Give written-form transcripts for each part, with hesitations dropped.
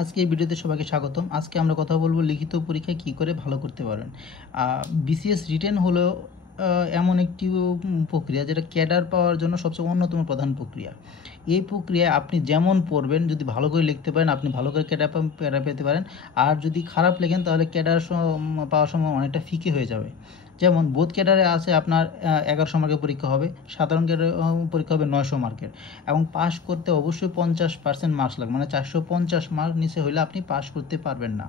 আজকে এই ভিডিওতে সবাইকে স্বাগতম। আজকে আমরা কথা বলবো লিখিত পরীক্ষায় কী করে ভালো করতে পারবেন। বিসিএস রিটেন হলো এমন একটি প্রক্রিয়া যেটা ক্যাডার পাওয়ার জন্য সবচেয়ে অন্যতম প্রধান প্রক্রিয়া। এই প্রক্রিয়ায় আপনি যেমন পড়বেন, যদি ভালো করে লিখতে পারেন আপনি ভালো করে ক্যাডার পেতে পারেন, আর যদি খারাপ লেখেন তাহলে ক্যাডার পাওয়ার সময় অনেকটা ফিকে হয়ে যাবে। যেমন বোধ ক্যাডারে আছে আপনার 1100 মার্কের পরীক্ষা হবে, সাধারণ ক্যাডার পরীক্ষা হবে 900 মার্কের, এবং পাস করতে অবশ্যই 50% মার্কস লাগবে, মানে 450 মার্ক নিচে হলে আপনি পাস করতে পারবেন না।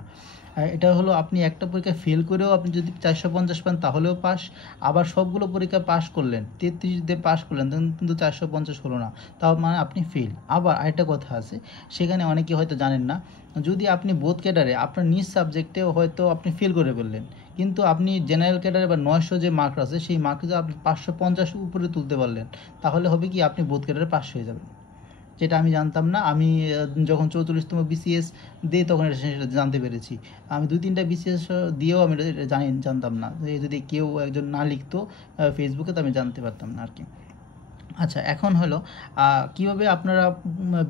এটা হলো আপনি একটা পরীক্ষা ফেল করেও আপনি যদি 450 পান তাহলেও পাস, আবার সবগুলো পরীক্ষা পাস করলেন 33 দিয়ে পাস করলেন কিন্তু 450 হলো না, তাও মানে আপনি ফেল। আবার আরেকটা কথা আছে, সেখানে অনেকে হয়তো জানেন না, যদি আপনি বোধ ক্যাডারে আপনার নিজ সাবজেক্টেও হয়তো আপনি ফেল করে ফেললেন, কিন্তু আপনি জেনারেল ক্যাডারে বা 900 যে মার্ক আছে সেই মার্ক যদি আপনি 550 উপরে তুলতে পারলেন, তাহলে হবে কি আপনি বোধ ক্যাডারে পাস হয়ে যাবেন। যেটা আমি জানতাম না, আমি যখন 44তম বিসিএস দিই তখন সেটা জানতে পেরেছি। আমি 2-3টা বিসিএস দিয়েও আমি এটা জানতাম না। যদি কেউ একজন না লিখতো ফেসবুকে, তো আমি জানতে পারতাম না আর কি। আচ্ছা, এখন হলো কীভাবে আপনারা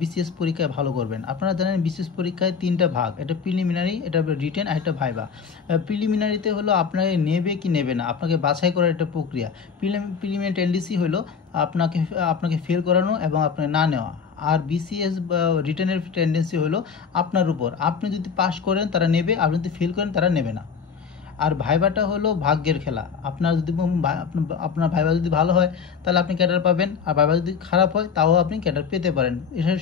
বিসিএস পরীক্ষায় ভালো করবেন। আপনারা জানেন বিসিএস পরীক্ষায় 3টা ভাগ, এটা প্রিলিমিনারি, এটা রিটেন, আর একটা ভাইভা। প্রিলিমিনারিতে হলো আপনাকে নেবে কি নেবে না, আপনাকে বাছাই করার একটা প্রক্রিয়া। প্রিলিমিনারি টেন্ডেন্সি হলো আপনাকে ফেল করানো এবং আপনাকে না নেওয়া। আর বিসিএস বা রিটেনের টেন্ডেন্সি হলো আপনার উপর, আপনি যদি পাস করেন তারা নেবে, আপনি যদি ফেল করেন তারা নেবে না। আর ভাইভাটা হলো ভাগ্যের খেলা। আপনার যদি আপনার ভাইভা যদি ভালো হয় তাহলে আপনি ক্যাডার পাবেন, আর ভাইভা যদি খারাপ হয় তাও আপনি ক্যাডার পেতে পারেন।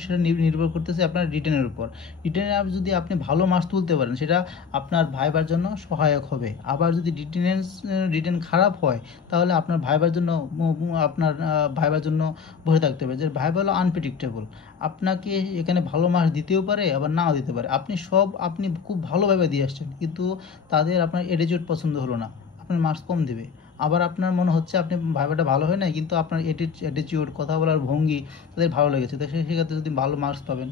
সেটা নির্ভর করতেছে আপনার রিটেনের উপর। রিটেনে যদি আপনি ভালো মার্কস তুলতে পারেন সেটা আপনার ভাইভার জন্য সহায়ক হবে। আবার যদি রিটেন খারাপ হয় তাহলে আপনার ভাইভার জন্য বসে থাকতে হবে। যে ভাইভা হলো আনপ্রেডিক্টেবল, আপনাকে এখানে ভালো মার্কস দিতেও পারে আবার নাও দিতে পারে। আপনি খুব ভালোভাবে দিয়ে আসছেন, কিন্তু তাদের আপনার অ্যাটিটিউড পছন্দ হলো না, আপনার মার্কস কম দেবে। আবার আপনার মনে হচ্ছে আপনি ভাইভাটা ভালো হয় না, কিন্তু আপনার অ্যাটিটিউড, কথা বলার ভঙ্গি তাদের ভালো লেগেছে, তো সেক্ষেত্রে যদি ভালো মার্কস পাবেন।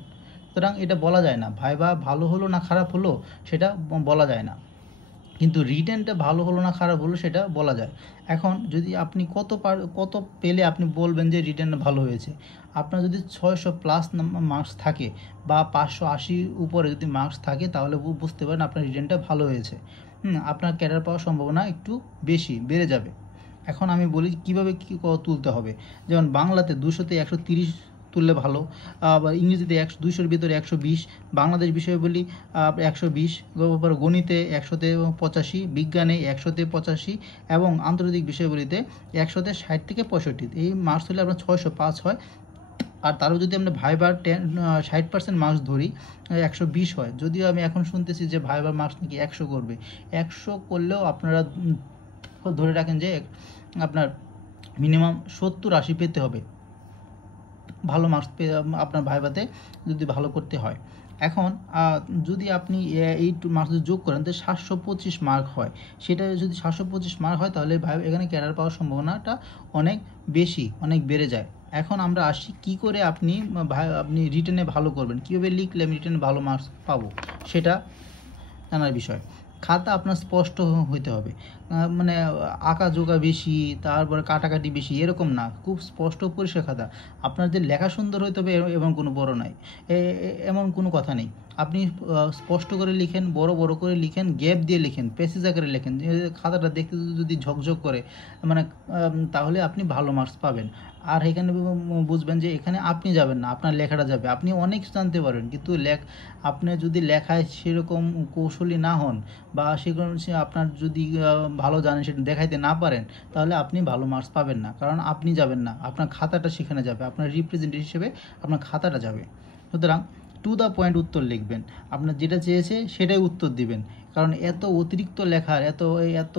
সুতরাং এটা বলা যায় না ভাইভা ভালো হলো না খারাপ হলো, সেটা বলা যায় না, কিন্তু রিটেনটা ভালো হলো না খারাপ হলো সেটা বলা যায়। এখন যদি আপনি কত পেলে আপনি বলবেন যে রিটেনটা ভালো হয়েছে। আপনার যদি 600+ মার্কস থাকে বা 580 উপরে যদি মার্কস থাকে তাহলে বুঝতে পারেন আপনার রিটেনটা ভালো হয়েছে। আপনার ক্যাডার পাওয়ার সম্ভাবনা একটু বেশি বেড়ে যাবে। এখন আমি বলি কীভাবে তুলতে হবে। যেমন বাংলাতে 200-তে 130 তুললে ভালো, আবার ইংরেজিতে 200-র ভিতরে 120, বাংলাদেশ বিষয়ে বলি 120, গণিতে 100-তে 85, বিজ্ঞানে 100-তে 85, এবং আন্তর্জাতিক বিষয়গুলিতে 100-তে 60 থেকে 65। এই মার্কস হলে আপনার 605 হয়। আর তারও যদি আমরা ভাইবার 60% মার্কস ধরি 120 হয়। যদিও আমি এখন শুনতেছি যে ভাইবার মার্কস নাকি 100 করবে। 100 করলেও আপনারা ধরে রাখেন যে আপনার মিনিমাম 70-80 পেতে হবে ভালো মার্কস আপনার ভাইভাতে যদি ভালো করতে হয়। এখন যদি আপনি এই মার্কস যোগ করেন তো 725 মার্ক হয়। সেটা যদি 725 মার্ক হয় তাহলে এখানে ক্যাডার পাওয়ার সম্ভাবনাটা অনেক বেশি, অনেক বেড়ে যায়। এখন আমরা আসি কী করে আপনি রিটেনে ভালো করবেন, কীভাবে লিখলে আমি রিটেনে ভালো মার্কস পাবো সেটা জানার বিষয়। খাতা আপনার স্পষ্ট হইতে হবে, মানে আঁকাঝোঁকা বেশি, তারপরে কাটাকাটি বেশি এরকম না, খুব স্পষ্ট পরিষ্কার খাতা। আপনার যে লেখা সুন্দর হইতে হবে এমন কোনো বড় নাই, এমন কোনো কথা নেই। আপনি স্পষ্ট করে লিখেন, বড় বড় করে লিখেন, গ্যাপ দিয়ে লিখেন, প্যাসেজ আকারে লিখেন। খাতাটা দেখতে যদি ঝকঝক করে, মানে তাহলে আপনি ভালো মার্কস পাবেন। আর এখানে বুঝবেন যে এখানে আপনি যাবেন না, আপনার লেখাটা যাবে। আপনি অনেক জানতে পারবেন, কিন্তু আপনি যদি লেখায় সেরকম কৌশলী না হন বা আপনার যদি ভালো জানেন সেটা দেখাইতে না পারেন, তাহলে আপনি ভালো মার্কস পাবেন না। কারণ আপনি যাবেন না, আপনার খাতাটা সেখানে যাবে, আপনার রিপ্রেজেন্টেটিভ হিসেবে আপনার খাতাটা যাবে। সুতরাং টু দ্য পয়েন্ট উত্তর লিখবেন, আপনার যেটা চেয়েছে সেটাই উত্তর দিবেন। কারণ এত অতিরিক্ত লেখার এত এত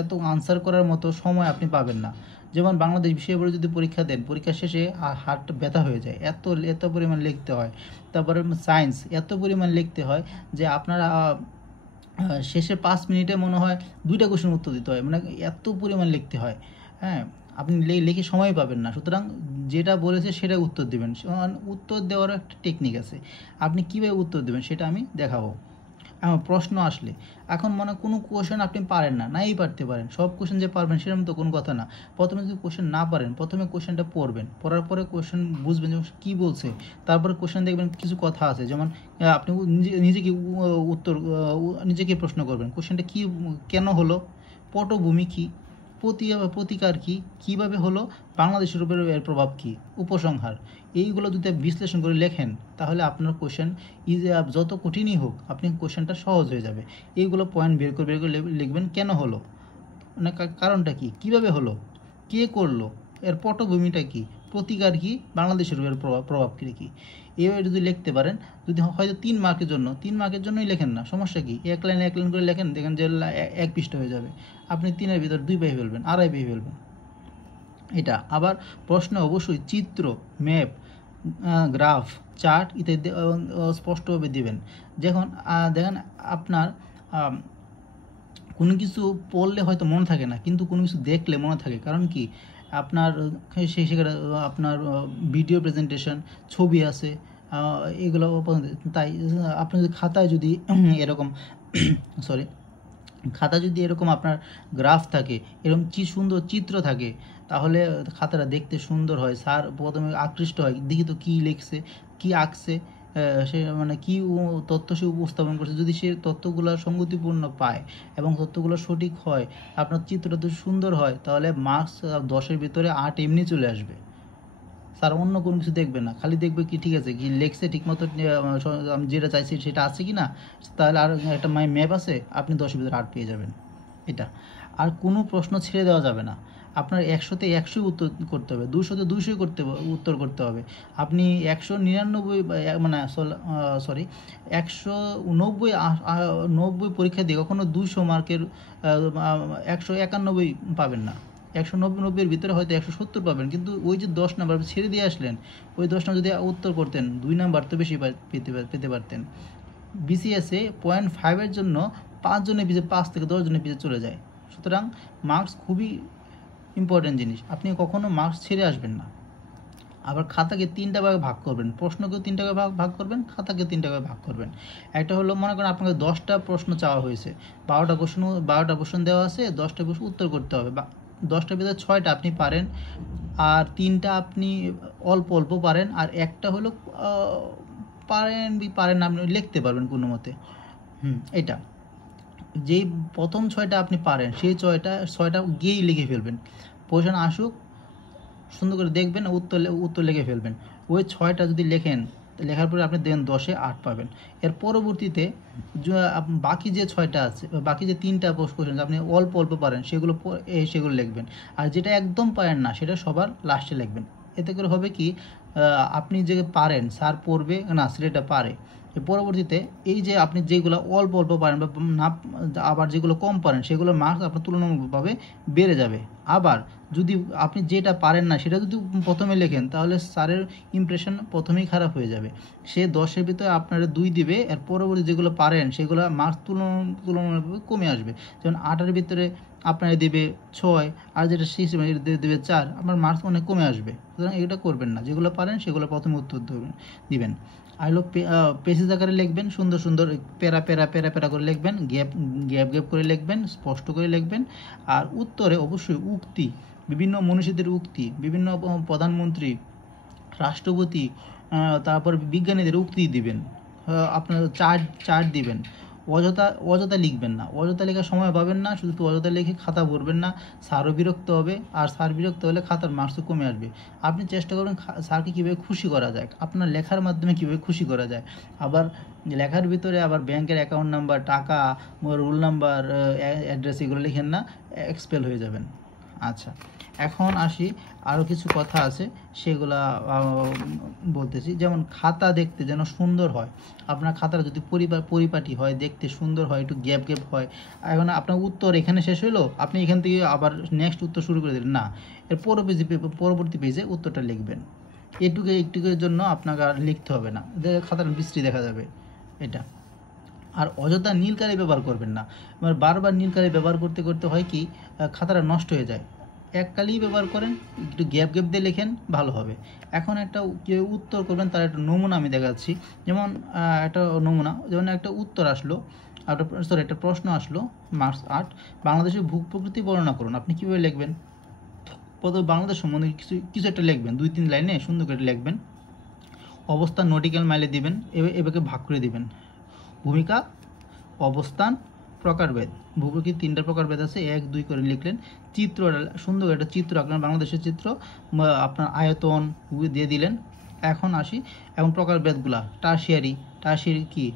এত আনসার করার মতো সময় আপনি পাবেন না। যেমন বাংলাদেশ বিষয় পড়ে যদি পরীক্ষা দেন, পরীক্ষা শেষে হাত ব্যথা হয়ে যায়, এত পরিমাণ লিখতে হয়। তারপরে সায়েন্স এত পরিমাণ লিখতে হয় যে আপনারা শেষে 5 মিনিটে মনে হয় 2টা কোশ্চেন উত্তর দিতে হয়, মানে এত পরিমাণ লিখতে হয়। হ্যাঁ, আপনি লিখে সময় পাবেন না। সুতরাং যেটা বলেছে সেটা উত্তর দেবেন। উত্তর দেওয়ারও একটা টেকনিক আছে, আপনি কীভাবে উত্তর দেবেন সেটা আমি দেখাবো। প্রশ্ন আসলে এখন মনে কোনো কোশ্চেন আপনি পারেন না, নাই পারতে পারেন, সব কোশ্চেন যে পারবেন সেরকম তো কোনো কথা না। প্রথমে যদি কোশ্চেন না পারেন, প্রথমে কোশ্চেনটা পড়বেন, পড়ার পরে কোশ্চেন বুঝবেন যে কী বলছে, তারপরে কোশ্চেন দেখবেন কিছু কথা আছে, যেমন আপনি নিজেকে উত্তর নিজেকে প্রশ্ন করবেন কোশ্চেনটা কী, কেন হলো, পটভূমি কী, প্রতিকার কী, কীভাবে হলো, বাংলাদেশের উপরে এর প্রভাব কী, উপসংহার, এইগুলো যদি বিশ্লেষণ করে লেখেন তাহলে আপনার কোশ্চেন যত কঠিনই হোক আপনি কোশ্চেনটা সহজ হয়ে যাবে। এইগুলো পয়েন্ট বের করে লিখবেন, কেন হলো, মানে কারণটা কী, কীভাবে হলো, কে করলো, এর পটভূমিটা কী, প্রতিকার কী, বাংলাদেশের উপর প্রভাব কী। এইভাবে যদি লিখতে পারেন, যদি হয়তো 3 মার্কের জন্যই লেখেন না, সমস্যা কী, এক লাইন করে লেখেন, দেখেন যে এক পৃষ্ঠা হয়ে যাবে, আপনি 3-এর ভিতর 2 পেয়ে ফেলবেন, 2.5 পেয়ে ফেলবেন। এটা আবার প্রশ্ন অবশ্যই চিত্র, ম্যাপ, গ্রাফ, চার্ট ইত্যাদি স্পষ্টভাবে দেবেন। যখন দেখেন আপনার কোনো কিছু পড়লে হয়তো মনে থাকে না, কিন্তু কোনো কিছু দেখলে মনে থাকে, কারণ কি আপনার সেখানে আপনার ভিডিও প্রেজেন্টেশন, ছবি আছে, এগুলো তাই আপনি যদি খাতায় যদি এরকম সরি খাতা যদি এরকম আপনার গ্রাফ থাকে, এরকম কি সুন্দর চিত্র থাকে, তাহলে খাতাটা দেখতে সুন্দর হয়, স্যার প্রথমে আকৃষ্ট হয়, দেখি তো কী লিখছে, কী আঁকছে, সে মানে কী তথ্য সে উপস্থাপন করছে। যদি সে তথ্যগুলো সঙ্গতিপূর্ণ পায় এবং তথ্যগুলো সঠিক হয়, আপনার চিত্রটা যদি সুন্দর হয়, তাহলে মার্কস 10-এর ভিতরে 8 এমনি চলে আসবে। স্যার অন্য কোনো কিছু দেখবে না, খালি দেখবে কি ঠিক আছে, কি লেখছে ঠিকমতো, আমি যেটা চাইছি সেটা আছে কি না, তাহলে আর একটা ম্যাপ আছে, আপনি 10-এর ভিতরে 8 পেয়ে যাবেন। এটা আর কোনো প্রশ্ন ছেড়ে দেওয়া যাবে না, আপনার 100-তে 100 উত্তর করতে হবে, 200-তে 200 উত্তর করতে হবে। আপনি 199 মানে সরি 190 পরীক্ষা দিয়ে কখনো 200 মার্কের 191 পাবেন না। 190-90-এর ভিতরে হয়তো 170 পাবেন, কিন্তু ওই যে 10 নাম্বার ছেড়ে দিয়ে আসলেন, ওই 10 নাম্বার যদি উত্তর করতেন, 2 নাম্বার তো বেশি পেতে পারতেন। বিসিএসে 0.5-এর জন্য 5 জনের পিছিয়ে 5 থেকে 10 জনের পিছিয়ে চলে যায়। সুতরাং মার্কস খুবই ইম্পর্টেন্ট জিনিস, আপনি কখনো মার্কস ছেড়ে আসবেন না। আবার খাতাকে 3টা ভাগে ভাগ করবেন, প্রশ্নকেও 3টা ভাগে ভাগ করবেন, খাতাকেও 3টা ভাগে ভাগ করবেন। একটা হলো মনে করেন আপনাকে 10টা প্রশ্ন চাওয়া হয়েছে, 12টা কোশ্চেন দেওয়া আছে, 10টা প্রশ্ন উত্তর করতে হবে, বা 10টার ভিতরে 6টা আপনি পারেন, আর 3টা আপনি অল্প অল্প পারেন, আর একটা হলো পারেন না, আপনি লিখতে পারবেন কোনো মতে। এটা যেই প্রথম 6টা আপনি পারেন, সেই 6টা গিয়েই লিখে ফেলবেন, কোশ্চেন আসুক সুন্দর করে দেখবেন, উত্তর লিখে ফেলবেন। ওই 6টা যদি লেখার পরে আপনি দেন 10-এ 8 পাবেন। এর পরবর্তীতে বাকি যে 6টা আছে, বাকি যে 3টা কোশ্চেন আপনি অল্প অল্প পারেন, সেগুলো লিখবেন, আর যেটা একদম পারেন না সেটা সবার লাস্টে লিখবেন। এতে করে হবে কি, আপনি যে পারেন, স্যার পড়বে না সেটা পারে, পরবর্তীতে এই যে আপনি যেগুলো অল্প অল্প পারেন বা না, আবার যেগুলো কম পারেন সেগুলো মার্কস আপনার তুলনামূলকভাবে বেড়ে যাবে। আবার যদি আপনি যেটা পারেন না সেটা যদি প্রথমে লেখেন, তাহলে স্যারের ইমপ্রেশন প্রথমেই খারাপ হয়ে যাবে, সে 10-এর ভিতরে আপনারা 2 দিবে, এর পরবর্তী যেগুলো পারেন সেগুলো মার্কস তুলনামূলকভাবে কমে আসবে। যেমন 8-এর ভিতরে আপনারা দেবে 6, আর যেটা দেবে 4, আপনার মার্কস অনেক কমে আসবে। সুতরাং এটা করবেন না, যেগুলো পারেন সেগুলো প্রথমে উত্তর দিবেন। আর হলো পেসেজ আকারে লিখবেন, সুন্দর সুন্দর প্যারা করে লিখবেন, গ্যাপ করে লিখবেন, স্পষ্ট করে লিখবেন। আর উত্তরে অবশ্যই উক্তি, বিভিন্ন মনীষীদের উক্তি, বিভিন্ন প্রধানমন্ত্রী, রাষ্ট্রপতি, তারপর বিজ্ঞানীদের উক্তি দিবেন, আপনার চার্ট দিবেন। অযথা লিখবেন না, অযথা লেখার সময় পাবেন না, শুধু অযথা লিখে খাতা ভরবেন না, স্যারও বিরক্ত হবে, আর স্যার বিরক্ত হলে খাতার মার্কসও কমে আসবে। আপনি চেষ্টা করবেন স্যারকে কীভাবে খুশি করা যায়, আপনার লেখার মাধ্যমে কীভাবে খুশি করা যায়। আবার লেখার ভিতরে আবার ব্যাংকের অ্যাকাউন্ট নাম্বার, টাকা, রোল নাম্বার, অ্যাড্রেস এগুলো লিখেন না, এক্সপেল হয়ে যাবেন। আচ্ছা, এখন আসি আরও কিছু কথা আছে, সেগুলা বলতেছি। যেমন খাতা দেখতে যেন সুন্দর হয়, আপনার খাতাটা যদি পরিপাটি হয়, দেখতে সুন্দর হয়, একটু গ্যাপ হয়। এখন আপনার উত্তর এখানে শেষ হলো, আপনি এখান থেকে আবার নেক্সট উত্তর শুরু করে দিলেন না, এর পরবর্তী পেজে উত্তরটা লিখবেন। একটুকের জন্য আপনাকে আর লিখতে হবে না, খাতাটা বিশ্রী দেখা যাবে। এটা আর অযথা নীল কালি ব্যবহার করবেন না, বারবার নীল কালি ব্যবহার করতে হয় কি, খাতাটা নষ্ট হয়ে যায়। এক কালি ব্যবহার করেন, একটু গ্যাপ গ্যাপ দিয়ে লেখেন, ভালো হবে। এখন একটা কেউ উত্তর করবেন, তার একটা নমুনা আমি দেখাচ্ছি। যেমন একটা নমুনা, যেমন একটা উত্তর আসলো, একটা প্রশ্ন আসলো, মার্কস 8, বাংলাদেশের ভূ প্রকৃতি বর্ণনা করুন। আপনি কীভাবে লিখবেন? প্রথমে বাংলাদেশ সম্বন্ধে কিছু কিছু একটা লিখবেন, 2-3 লাইনে সুন্দর করে লিখবেন। অবস্থান নটিক্যাল মাইলে দিবেন, এভাবে ভাগ করে দিবেন। ভূমিকা, অবস্থান, প্রকারভেদ। ভূপ্রকৃতির 3টা প্রকারভেদ আছে, 1-2 করে লিখলেন। চিত্র, সুন্দর একটা চিত্র আঁকলেন, বাংলাদেশের চিত্র, আপনার আয়তন দিয়ে দিলেন। এখন আসি, এখন প্রকারভেদগুলা। টারশিয়ারি কি,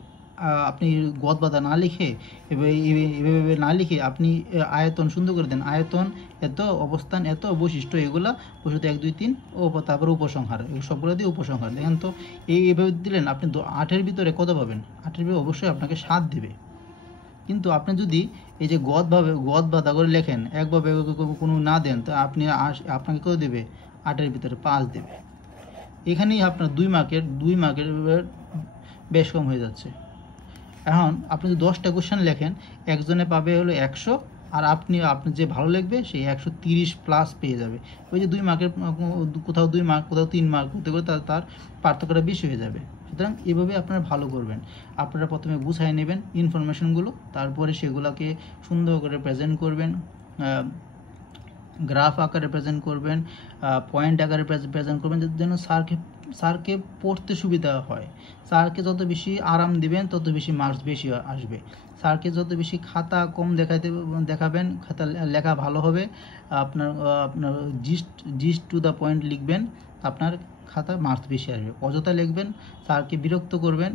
আপনি গদ বাঁধা না লিখে, এভাবে না লিখে আপনি আয়তন সুন্দর করে দেন। আয়তন এত, অবস্থান এত, বৈশিষ্ট্য এগুলা, বৈশিষ্ট্য 1-2-3, তারপরে উপসংহার, সবগুলো দিয়ে উপসংহার। দেখেন তো এইভাবে দিলেন, আপনি 8-এর ভিতরে কত পাবেন? 8-এর ভিতরে অবশ্যই আপনাকে 7 দেবে। কিন্তু আপনি যদি এই যে গদ বাঁধা করে লেখেন, একভাবে কোনো না দেন, তো আপনাকে কত দেবে? 8-এর ভিতরে 5 দেবে। এখানেই আপনার 2 মার্কের বেশ কম হয়ে যাচ্ছে। এখন আপনি যদি 10টা কোশ্চেন লেখেন, একজনে পাবে হলো 100, আর আপনি যে ভালো লিখবে সেই 130+ পেয়ে যাবে। ওই যে 2 মার্কের, কোথাও 2 মার্ক, কোথাও 3 মার্ক হতে করে তার পার্থক্যটা বেশি হয়ে যাবে। সুতরাং এভাবে আপনারা ভালো করবেন। আপনারা প্রথমে গুছিয়ে নেবেন ইনফরমেশনগুলো, তারপরে সেগুলোকে সুন্দর করে প্রেজেন্ট করবেন, গ্রাফ আকারে প্রেজেন্ট করবেন, পয়েন্ট আকারে প্রেজেন্ট করবেন, যেন স্যারকে পড়তে সুবিধা হয়। স্যারকে যত বেশি আরাম দিবেন, তত বেশি মার্কস বেশি আসবে। স্যারকে যত বেশি খাতা কম দেখাবেন, খাতা লেখা ভালো হবে, আপনার জিস্ট টু দ্য পয়েন্ট লিখবেন, আপনার খাতা মার্কস বেশি আসবে। অযথা লিখবেন, স্যারকে বিরক্ত করবেন,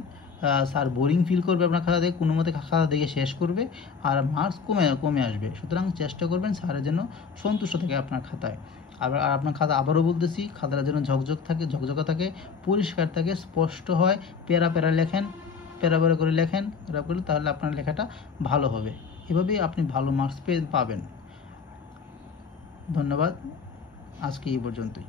স্যার বোরিং ফিল করবে আপনার খাতা দেখে, কোনো মতে খাতা দেখে শেষ করবে, আর মার্কস কমে আসবে। সুতরাং চেষ্টা করবেন স্যারের যেন সন্তুষ্ট থাকে আপনার খাতায়। আর আপনার খাতা, আবারও বলতেছি, খাতাটা যেন ঝকঝকা থাকে, পরিষ্কার থাকে, স্পষ্ট হয়। প্যারা লেখেন, প্যারা করে লেখেন, তাহলে আপনার লেখাটা ভালো হবে। এভাবেই আপনি ভালো মার্কস পাবেন। ধন্যবাদ, আজকে এই পর্যন্তই।